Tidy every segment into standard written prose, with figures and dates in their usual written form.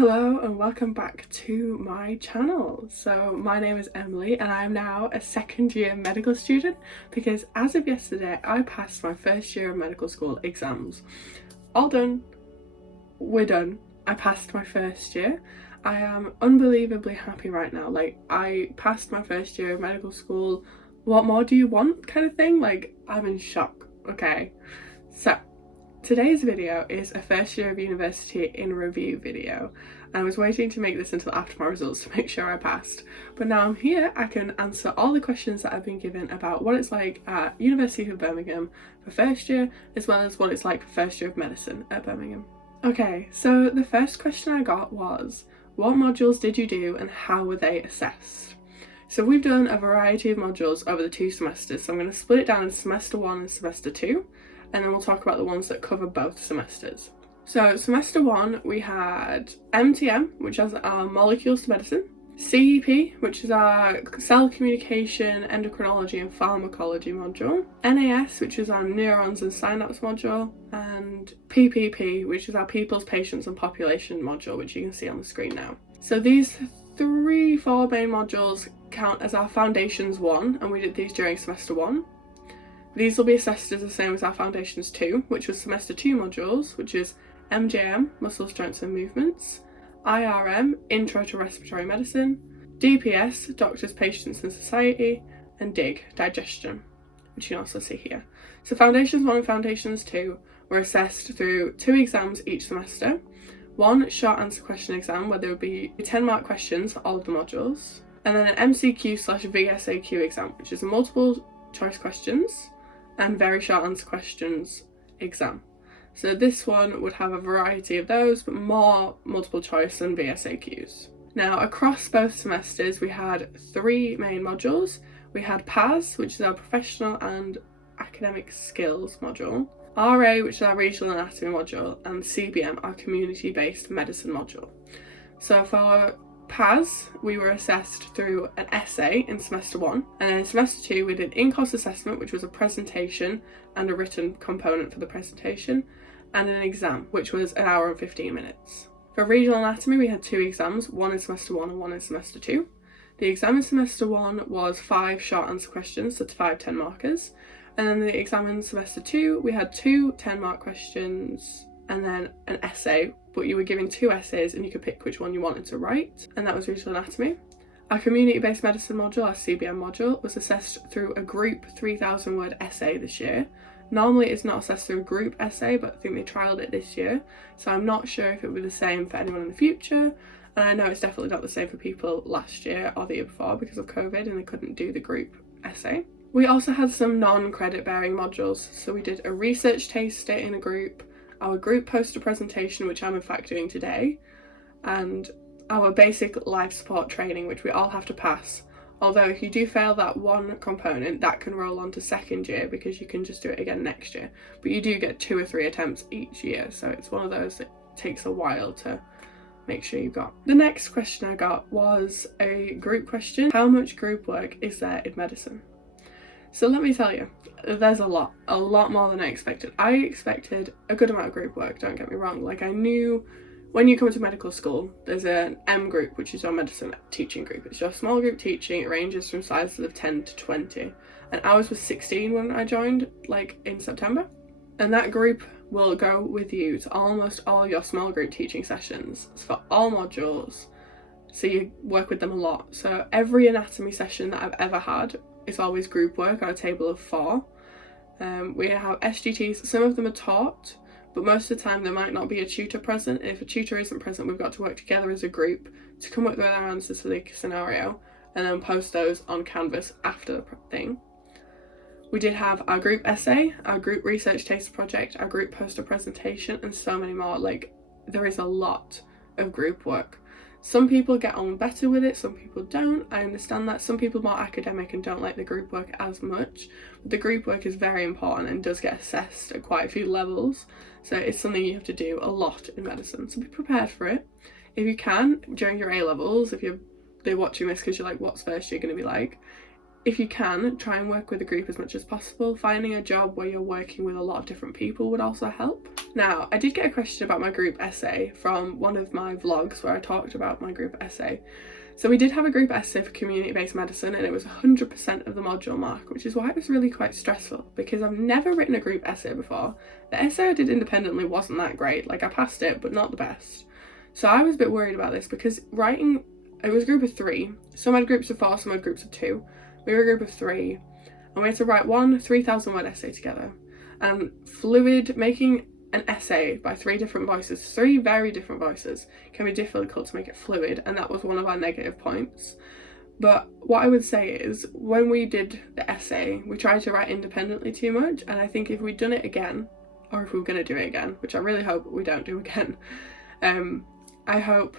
Hello and welcome back to my channel. So my name is Emily and I am now a second year medical student because as of yesterday I passed my first year of medical school exams. All done. We're done. I passed my first year. I am unbelievably happy right now. Like, I passed my first year of medical school. What more do you want kind of thing? Like, I'm in shock. Okay. So today's video is a first year of university in review video. I was waiting to make this until after my results to make sure I passed, but now I'm here. I can answer all the questions that I've been given about what it's like at University of Birmingham for first year, as well as what it's like for first year of medicine at Birmingham. Okay, so the first question I got was, what modules did you do and how were they assessed? So we've done a variety of modules over the 2 semesters, so I'm going to split it down into semester 1 and semester 2, and then we'll talk about the ones that cover both semesters. So semester 1 we had MTM, which is our molecules to medicine, CEP, which is our cell communication, endocrinology and pharmacology module, NAS, which is our neurons and synapse module, and PPP, which is our people's, patients and population module, which you can see on the screen now. So these 4 main modules count as our foundations 1, and we did these during semester 1. These will be assessed as the same as our foundations 2, which was semester 2 modules, which is MJM, muscles, joints and movements, IRM, intro to respiratory medicine, DPS, doctors, patients and society, and DIG, digestion, which you can also see here. So foundations 1 and foundations 2 were assessed through 2 exams each semester. 1 short answer question exam where there would be 10-mark questions for all of the modules, and then an MCQ/VSAQ exam, which is a multiple choice questions and very short answer questions exam. So this one would have a variety of those, but more multiple choice than VSAQs. Now across both semesters we had 3 main modules. We had PAS, which is our professional and academic skills module, RA, which is our regional anatomy module, and CBM, our community-based medicine module. So for PAS, we were assessed through an essay in semester 1, and then in semester 2 we did in-course assessment, which was a presentation and a written component for the presentation, and an exam, which was an hour and 15 minutes. For regional anatomy we had 2 exams, one in semester 1 and one in semester 2. The exam in semester 1 was 5 short answer questions, so 5 10-markers, and then the exam in semester 2 we had 2 10-mark questions and then an essay, but you were given 2 essays and you could pick which one you wanted to write, and that was regional anatomy. Our community-based medicine module, our CBM module, was assessed through a group 3,000 word essay this year. Normally it's not assessed through a group essay, but I think they trialled it this year, so I'm not sure if it will be the same for anyone in the future, and I know it's definitely not the same for people last year or the year before because of COVID and they couldn't do the group essay. We also had some non-credit bearing modules, so we did a research taster in a group, our group poster presentation, which I'm in fact doing today, and our basic life support training, which we all have to pass. Although if you do fail that one component, that can roll on to second year because you can just do it again next year. But you do get 2 or 3 attempts each year, so it's one of those that takes a while to make sure you got. The next question I got was a group question. How much group work is there in medicine? So let me tell you, there's a lot more than I expected. I expected a good amount of group work, don't get me wrong. Like, I knew when you come into medical school, there's an M group, which is your medicine teaching group. It's your small group teaching. It ranges from sizes of 10 to 20. And ours was 16 when I joined, like in September. And that group will go with you to almost all your small group teaching sessions. It's for all modules, so you work with them a lot. So every anatomy session that I've ever had is always group work on a table of 4. We have SGTs, some of them are taught, but most of the time there might not be a tutor present. If a tutor isn't present, we've got to work together as a group to come up with our answers for the scenario and then post those on Canvas after the thing. We did have our group essay, our group research taster project, our group poster presentation, and so many more. Like, there is a lot of group work. Some people get on better with it, some people don't. I understand that. Some people are more academic and don't like the group work as much. But the group work is very important and does get assessed at quite a few levels. So it's something you have to do a lot in medicine. So be prepared for it. If you can, during your A-levels, if they're watching this because you're like, what's first year going to be like? if you can, try and work with a group as much as possible. Finding a job where you're working with a lot of different people would also help. Now, I did get a question about my group essay from one of my vlogs where I talked about my group essay. So we did have a group essay for community-based medicine, and it was 100% of the module mark, which is why it was really quite stressful, because I've never written a group essay before. The essay I did independently wasn't that great. Like, I passed it, but not the best. So I was a bit worried about this, because writing, it was a group of 3. Some had groups of 4, some had groups of 2. We were a group of 3, and we had to write one 3,000 word essay together. And making an essay by 3 different voices, 3 very different voices, can be difficult to make it fluid, and that was one of our negative points. But what I would say is, when we did the essay, we tried to write independently too much, and I think if we'd done it again, or if we were going to do it again, which I really hope we don't do again, I hope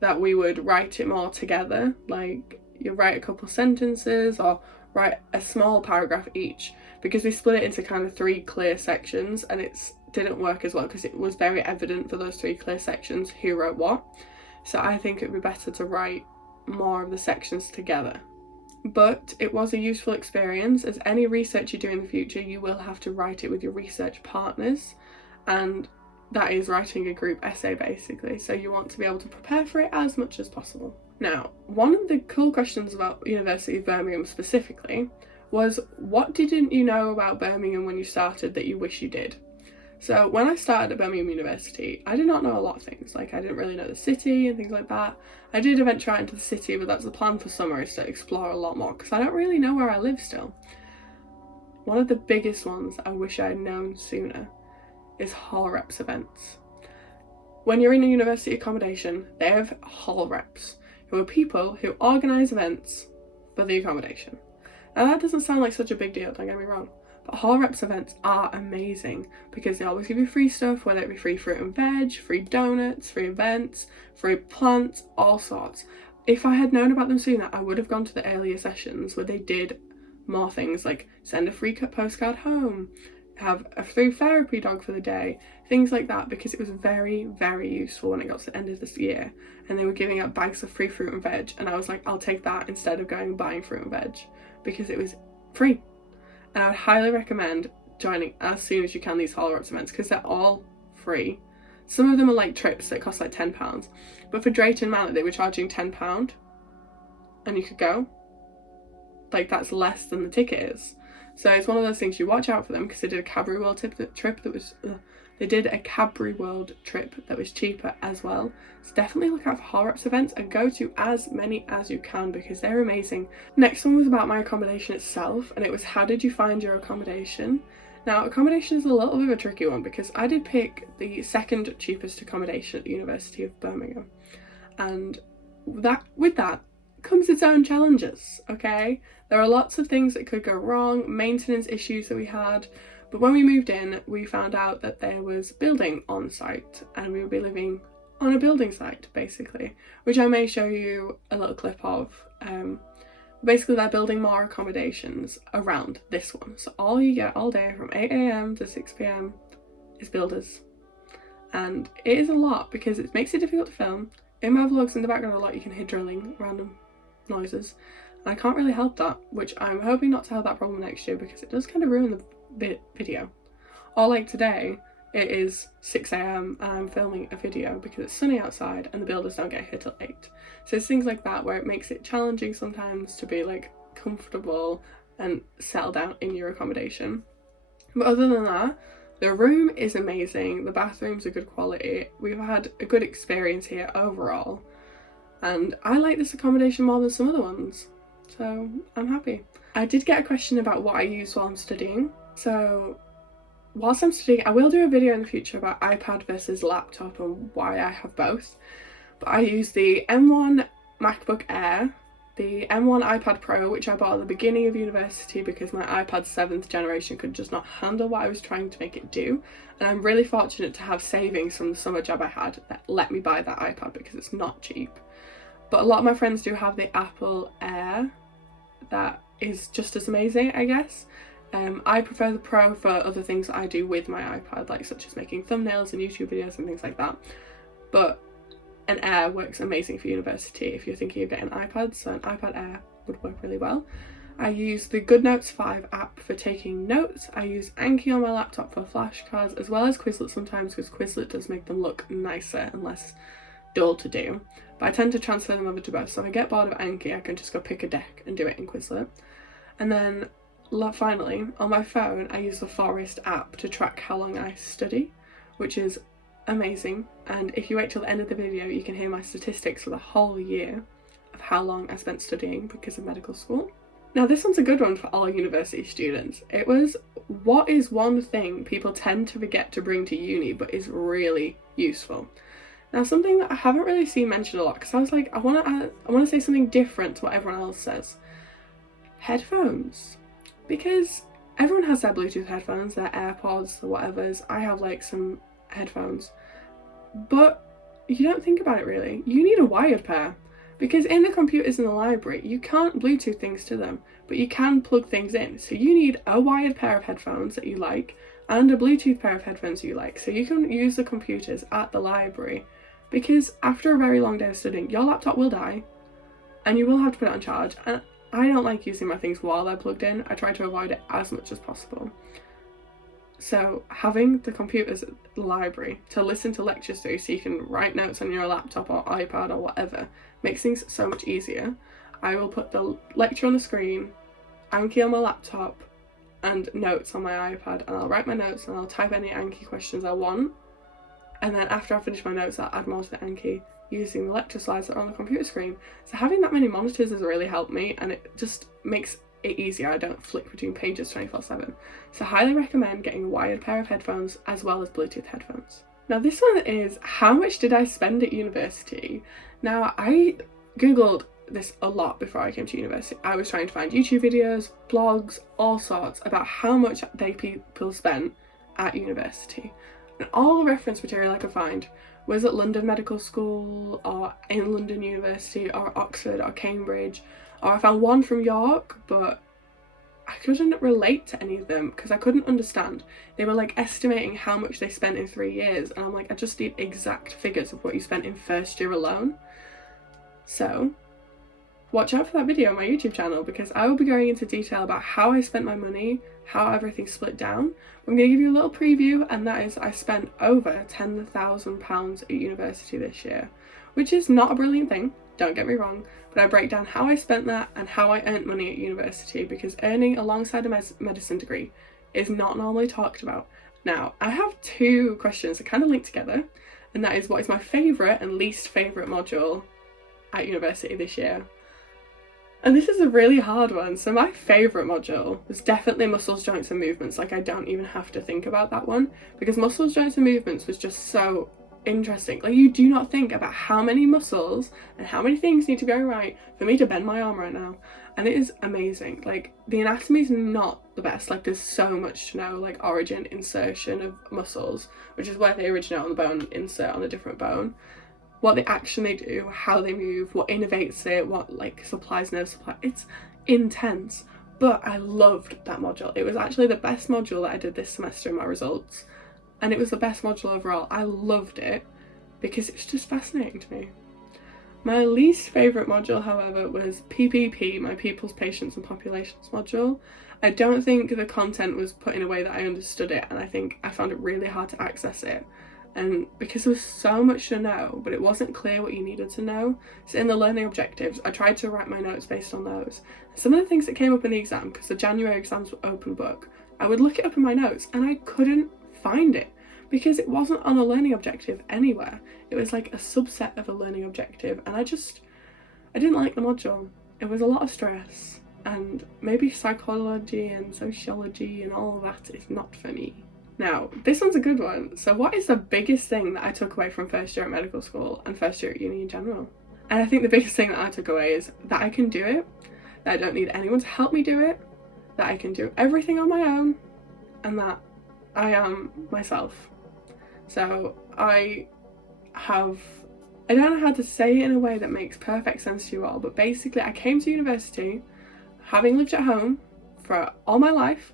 that we would write it more together. Like, you write a couple sentences or write a small paragraph each, because we split it into kind of 3 clear sections, and it didn't work as well because it was very evident for those 3 clear sections who wrote what. So I think it would be better to write more of the sections together. But it was a useful experience. As any research you do in the future, you will have to write it with your research partners, and that is writing a group essay basically, so you want to be able to prepare for it as much as possible. Now, one of the cool questions about University of Birmingham specifically was, what didn't you know about Birmingham when you started that you wish you did? So when I started at Birmingham University, I did not know a lot of things. Like, I didn't really know the city and things like that. I did eventually try into the city, but that's the plan for summer, is to explore a lot more, because I don't really know where I live still. One of the biggest ones I wish I had known sooner is hall reps events. When you're in a university accommodation, they have hall reps, who are people who organise events for the accommodation. Now, that doesn't sound like such a big deal, don't get me wrong, but hall reps events are amazing because they always give you free stuff, whether it be free fruit and veg, free donuts, free events, free plants, all sorts. If I had known about them sooner, I would have gone to the earlier sessions where they did more things, like send a free postcard home, have a free therapy dog for the day, things like that, because it was very, very useful when it got to the end of this year and they were giving out bags of free fruit and veg, and I was like, I'll take that instead of going and buying fruit and veg, because it was free. And I would highly recommend joining as soon as you can these hall reps events, because they're all free. Some of them are like trips that cost like £10, but for Drayton Manor they were charging £10 and you could go. Like, that's less than the ticket is. So it's one of those things, you watch out for them, because they did a Cadbury World trip that was cheaper as well. So definitely look out for hall reps events and go to as many as you can, because they're amazing. Next one was about my accommodation itself, and it was, how did you find your accommodation? Now, accommodation is a little bit of a tricky one, because I did pick the second cheapest accommodation at the University of Birmingham, and with that comes its own challenges, okay? There are lots of things that could go wrong, maintenance issues that we had, but when we moved in, we found out that there was building on site, and we would be living on a building site, basically, which I may show you a little clip of. Basically, they're building more accommodations around this one, so all you get all day from 8 AM to 6 PM is builders, and it is a lot because it makes it difficult to film. In my vlogs in the background a lot you can hear drilling, random noises, and I can't really help that, which I'm hoping not to have that problem next year, because it does kind of ruin the video. Or like today, it is 6 AM and I'm filming a video because it's sunny outside and the builders don't get here till 8. So it's things like that where it makes it challenging sometimes to be like comfortable and settle down in your accommodation. But other than that, the room is amazing, the bathrooms are good quality, we've had a good experience here overall, and I like this accommodation more than some other ones, so I'm happy. I did get a question about what I use while I'm studying. So whilst I'm studying, I will do a video in the future about iPad versus laptop and why I have both, but I use the M1 MacBook Air, the M1 iPad Pro, which I bought at the beginning of university because my iPad 7th generation could just not handle what I was trying to make it do, and I'm really fortunate to have savings from the summer job I had that let me buy that iPad because it's not cheap. But a lot of my friends do have the Apple Air that is just as amazing, I guess. I prefer the Pro for other things that I do with my iPad, like such as making thumbnails and YouTube videos and things like that. But an Air works amazing for university if you're thinking of getting an iPad, so an iPad Air would work really well. I use the GoodNotes 5 app for taking notes. I use Anki on my laptop for flashcards, as well as Quizlet sometimes, because Quizlet does make them look nicer and less dull to do. But I tend to transfer them over to both. So if I get bored of Anki, I can just go pick a deck and do it in Quizlet. And then finally, on my phone, I use the Forest app to track how long I study, which is amazing. And if you wait till the end of the video, you can hear my statistics for the whole year of how long I spent studying because of medical school. Now this one's a good one for all university students. It was, what is one thing people tend to forget to bring to uni but is really useful? Now something that I haven't really seen mentioned a lot, because I was like, I want to say something different to what everyone else says. Headphones. Because everyone has their Bluetooth headphones, their AirPods, or whatevers. I have like some headphones. But you don't think about it really. You need a wired pair. Because in the computers in the library, you can't Bluetooth things to them, but you can plug things in. So you need a wired pair of headphones that you like, and a Bluetooth pair of headphones you like. So you can use the computers at the library, because after a very long day of studying, your laptop will die, and you will have to put it on charge. And I don't like using my things while they're plugged in. I try to avoid it as much as possible. So having the computers at the library to listen to lectures through, so you can write notes on your laptop or iPad or whatever, makes things so much easier. I will put the lecture on the screen, Anki on my laptop, and notes on my iPad, and I'll write my notes and I'll type any Anki questions I want. And then after I finish my notes, I'll add more to the Anki using the lecture slides that are on the computer screen. So having that many monitors has really helped me, and it just makes it easier. I don't flick between pages 24/7. So I highly recommend getting a wired pair of headphones as well as Bluetooth headphones. Now this one is, how much did I spend at university? Now I googled this a lot before I came to university. I was trying to find YouTube videos, blogs, all sorts about how much people spent at university. And all the reference material I could find was at London Medical School, or in London University, or Oxford, or Cambridge, or I found one from York, but I couldn't relate to any of them because I couldn't understand. They were like estimating how much they spent in 3 years, and I'm like, I just need exact figures of what you spent in first year alone. So watch out for that video on my YouTube channel, because I will be going into detail about how I spent my money, how everything's split down. I'm going to give you a little preview, and that is I spent over £10,000 at university this year, which is not a brilliant thing, don't get me wrong, but I break down how I spent that and how I earned money at university, because earning alongside a medicine degree is not normally talked about. Now, I have two questions that kind of link together, and that is, what is my favourite and least favourite module at university this year? And this is a really hard one. So my favourite module was definitely muscles, joints and movements. Like, I don't even have to think about that one, because muscles, joints and movements was just so interesting. Like, you do not think about how many muscles and how many things need to go right for me to bend my arm right now. And it is amazing. Like, the anatomy is not the best. Like, there's so much to know, like origin, insertion of muscles, which is where they originate on the bone, insert on a different bone. What the action they do, how they move, what innervates it, what like supplies nerve supply. It's intense, but I loved that module. It was actually the best module that I did this semester in my results, and it was the best module overall. I loved it because it's just fascinating to me. My least favourite module, however, was PPP, my People's, Patients and Populations module. I don't think the content was put in a way that I understood it, and I think I found it really hard to access it. And because there was so much to know, but it wasn't clear what you needed to know. So in the learning objectives, I tried to write my notes based on those. Some of the things that came up in the exam, because the January exams were open book, I would look it up in my notes and I couldn't find it because it wasn't on a learning objective anywhere. It was like a subset of a learning objective, and I didn't like the module. It was a lot of stress, and maybe psychology and sociology and all of that is not for me. Now, this one's a good one. So what is the biggest thing that I took away from first year at medical school and first year at uni in general? And I think the biggest thing that I took away is that I can do it, that I don't need anyone to help me do it, that I can do everything on my own, and that I am myself. So I don't know how to say it in a way that makes perfect sense to you all, but basically I came to university having lived at home for all my life,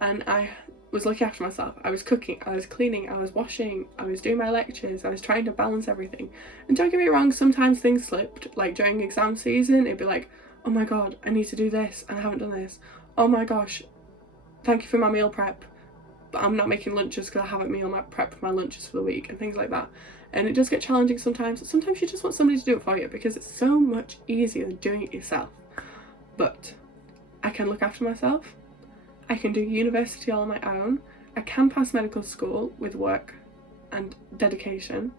and I was looking after myself. I was cooking, I was cleaning, I was washing, I was doing my lectures, I was trying to balance everything. And don't get me wrong, sometimes things slipped. Like during exam season, it'd be like, oh my god, I need to do this and I haven't done this. Oh my gosh, thank you for my meal prep, but I'm not making lunches because I haven't prepped my lunches for the week, and things like that. And it does get challenging sometimes. Sometimes you just want somebody to do it for you because it's so much easier than doing it yourself. But I can look after myself. I can do university all on my own. I can pass medical school with work and dedication,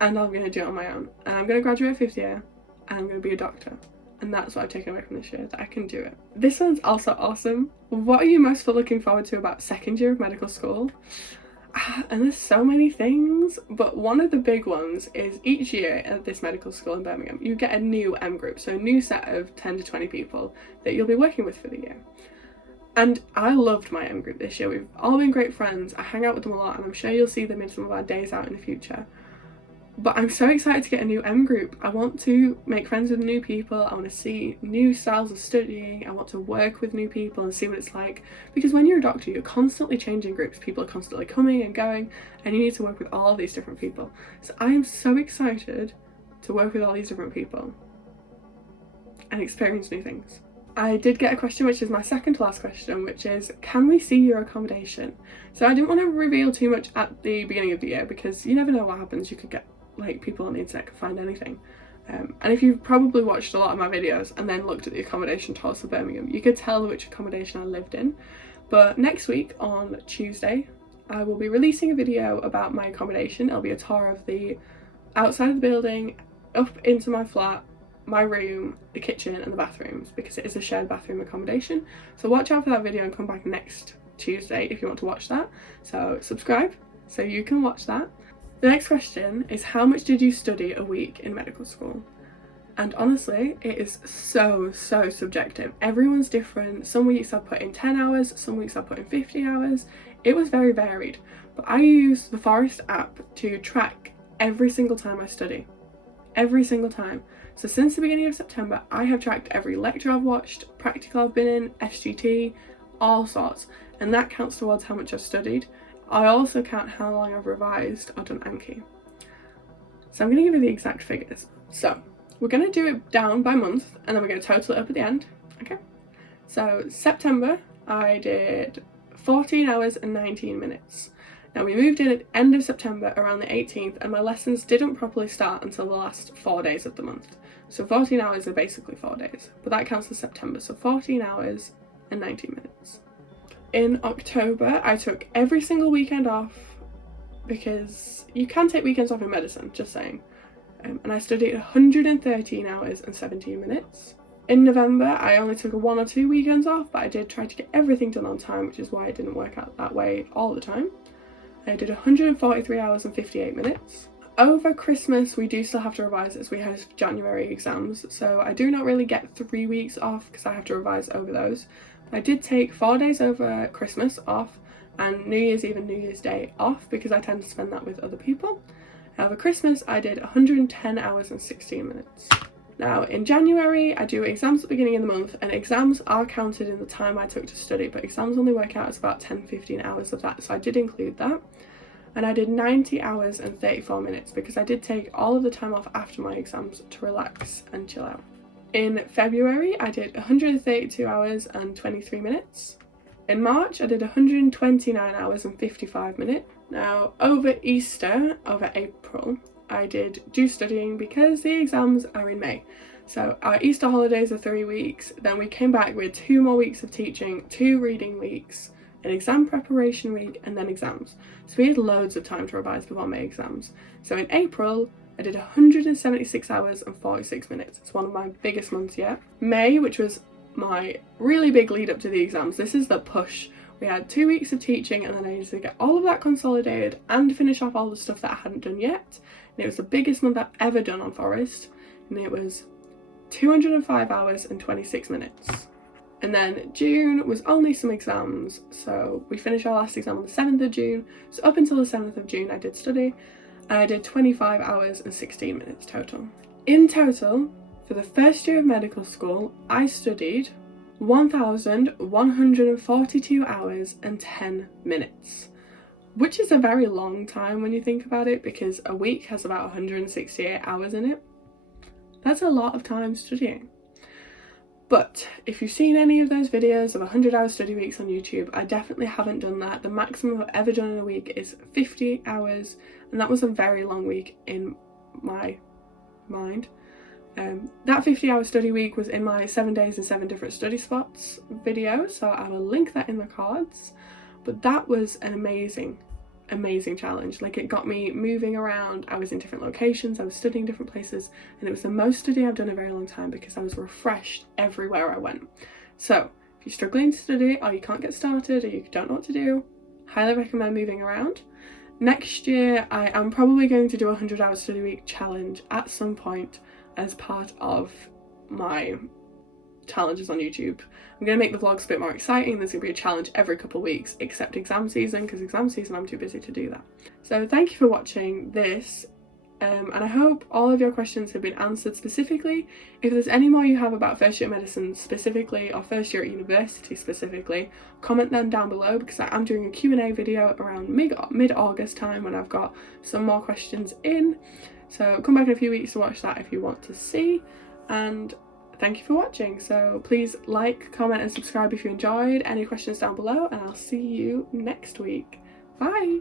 and I'm going to do it on my own. And I'm going to graduate 5th year, and I'm going to be a doctor. And that's what I've taken away from this year, that I can do it. This one's also awesome. What are you most looking forward to about 2nd year of medical school? And there's so many things, but one of the big ones is each year at this medical school in Birmingham, you get a new M group, so a new set of 10 to 20 people that you'll be working with for the year. And I loved my M group this year. We've all been great friends. I hang out with them a lot, and I'm sure you'll see them in some of our days out in the future. But I'm so excited to get a new M group. I want to make friends with new people. I want to see new styles of studying. I want to work with new people and see what it's like. Because when you're a doctor, you're constantly changing groups. People are constantly coming and going, and you need to work with all these different people. So I am so excited to work with all these different people and experience new things. I did get a question, which is my second to last question, which is, can we see your accommodation? So I didn't want to reveal too much at the beginning of the year because you never know what happens. You could get, like, people on the internet can find anything. And if you've probably watched a lot of my videos and then looked at the accommodation tours for Birmingham, you could tell which accommodation I lived in. But next week on Tuesday, I will be releasing a video about my accommodation. It'll be a tour of the outside of the building, up into my flat, my room, the kitchen and the bathrooms, because it is a shared bathroom accommodation. So watch out for that video and come back next Tuesday if you want to watch that. So subscribe so you can watch that. The next question is, how much did you study a week in medical school? And honestly, it is so subjective. Everyone's different. Some weeks I put in 10 hours, some weeks I put in 50 hours. It was very varied. But I use the Forest app to track every single time I study. Every single time. So since the beginning of September, I have tracked every lecture I've watched, practical I've been in, SGT, all sorts. And that counts towards how much I've studied. I also count how long I've revised or done Anki. So I'm going to give you the exact figures. So we're going to do it down by month, and then we're going to total it up at the end. Okay. So September, I did 14 hours and 19 minutes. Now we moved in at the end of September around the 18th, and my lessons didn't properly start until the last 4 days of the month. So 14 hours are basically 4 days, but that counts as September. So 14 hours and 19 minutes. In October, I took every single weekend off because you can take weekends off in medicine, just saying. And I studied 113 hours and 17 minutes. In November, I only took 1 or 2 weekends off, but I did try to get everything done on time, which is why it didn't work out that way all the time. I did 143 hours and 58 minutes. Over Christmas, we do still have to revise as we have January exams, so I do not really get 3 weeks off because I have to revise over those. I did take 4 days over Christmas off and New Year's Eve and New Year's Day off because I tend to spend that with other people. Over Christmas, I did 110 hours and 16 minutes. Now in January, I do exams at the beginning of the month, and exams are counted in the time I took to study, but exams only work out as about 10-15 hours of that, so I did include that. And I did 90 hours and 34 minutes because I did take all of the time off after my exams to relax and chill out. In February, I did 132 hours and 23 minutes. In March, I did 129 hours and 55 minutes. Now, over Easter, over April, I did do studying because the exams are in May. So our Easter holidays are 3 weeks, then we came back with 2 more weeks of teaching, 2 reading weeks, an exam preparation week, and then exams. So we had loads of time to revise before May exams. So in April, I did 176 hours and 46 minutes. It's one of my biggest months yet. May, which was my really big lead up to the exams, this is the push. We had 2 weeks of teaching, and then I needed to get all of that consolidated and finish off all the stuff that I hadn't done yet. And it was the biggest month I've ever done on Forest, and it was 205 hours and 26 minutes. And then June was only some exams, so we finished our last exam on the 7th of June. So up until the 7th of June I did study, and I did 25 hours and 16 minutes total. In total, for the first year of medical school, I studied 1,142 hours and 10 minutes, which is a very long time when you think about it, because a week has about 168 hours in it. That's a lot of time studying. But if you've seen any of those videos of 100-hour study weeks on YouTube, I definitely haven't done that. The maximum I've ever done in a week is 50 hours, and that was a very long week in my mind. That 50-hour study week was in my 7 days and 7 different study spots video, so I will link that in the cards. But that was an amazing challenge. Like, it got me moving around. I was in different locations, I was studying different places, and it was the most study I've done in a very long time because I was refreshed everywhere I went. So if you're struggling to study, or you can't get started, or you don't know what to do, highly recommend moving around. Next year I am probably going to do a 100-hour study week challenge at some point as part of my challenges on YouTube. I'm going to make the vlogs a bit more exciting. There's going to be a challenge every couple of weeks, except exam season, because exam season I'm too busy to do that. So thank you for watching this, and I hope all of your questions have been answered specifically. If there's any more you have about first year medicine specifically, or first year at university specifically, comment them down below, because I am doing a Q&A video around mid-August time when I've got some more questions in. So come back in a few weeks to watch that if you want to see, and thank you for watching. So please like, comment and subscribe if you enjoyed. Any questions down below, and I'll see you next week. Bye!